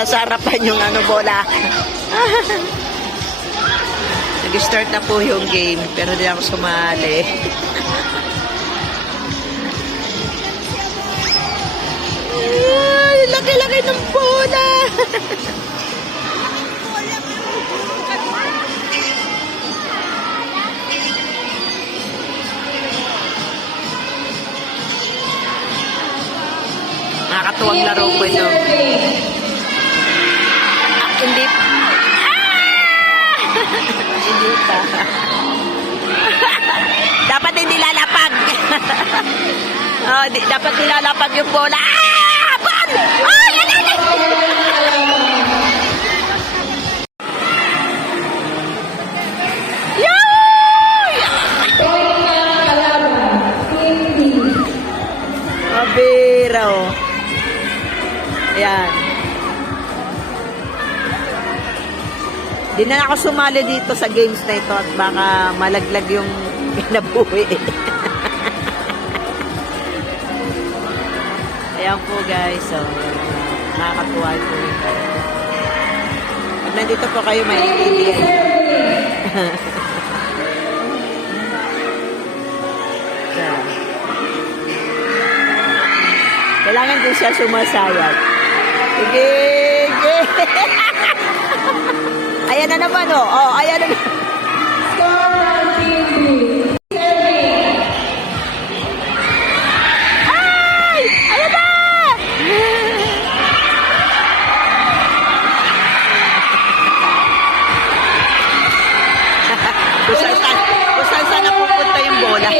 pupunta sa harapan yung ano bola. Nag-start na po yung game, pero hindi ako sumali. Ay, laki-laki ng bola. Nakakatuwang laro po ito. Hindi. Hindi pa. Dapat hindi lalapag. Oh, dapat nilalapag yung bola. Ban! Ay, Mabira, oh. Ayan. Di na ako sumali dito sa games na ito at baka malaglag yung kinabuhi. Ayan po guys. So, nakakatuwa po. Pag nandito po kayo, maiintindihan. Kailangan din siya sumasayat. Sige, sige. Ayan na naman, oh. Oh, ayan na naman. Ay! Ayan na! Kung saan napupunta yung bola.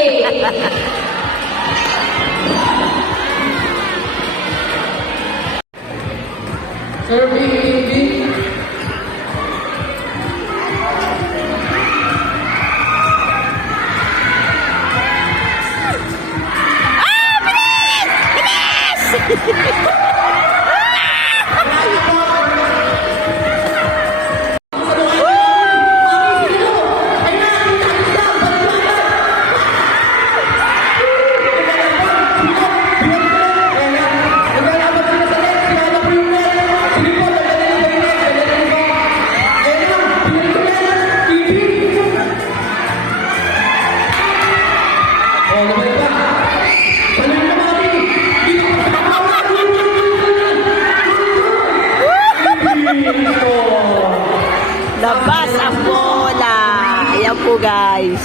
Labas ang bola. Ayan po guys.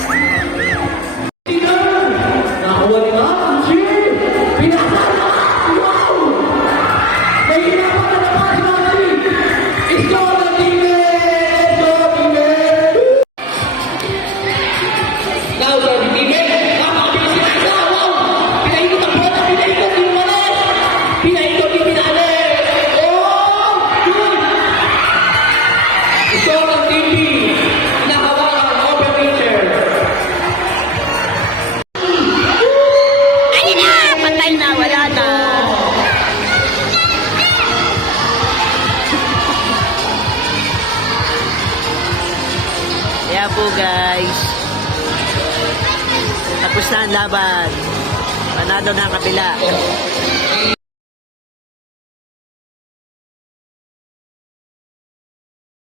Ayan po guys. Tapos na ang laban. Panalo na ang kabila.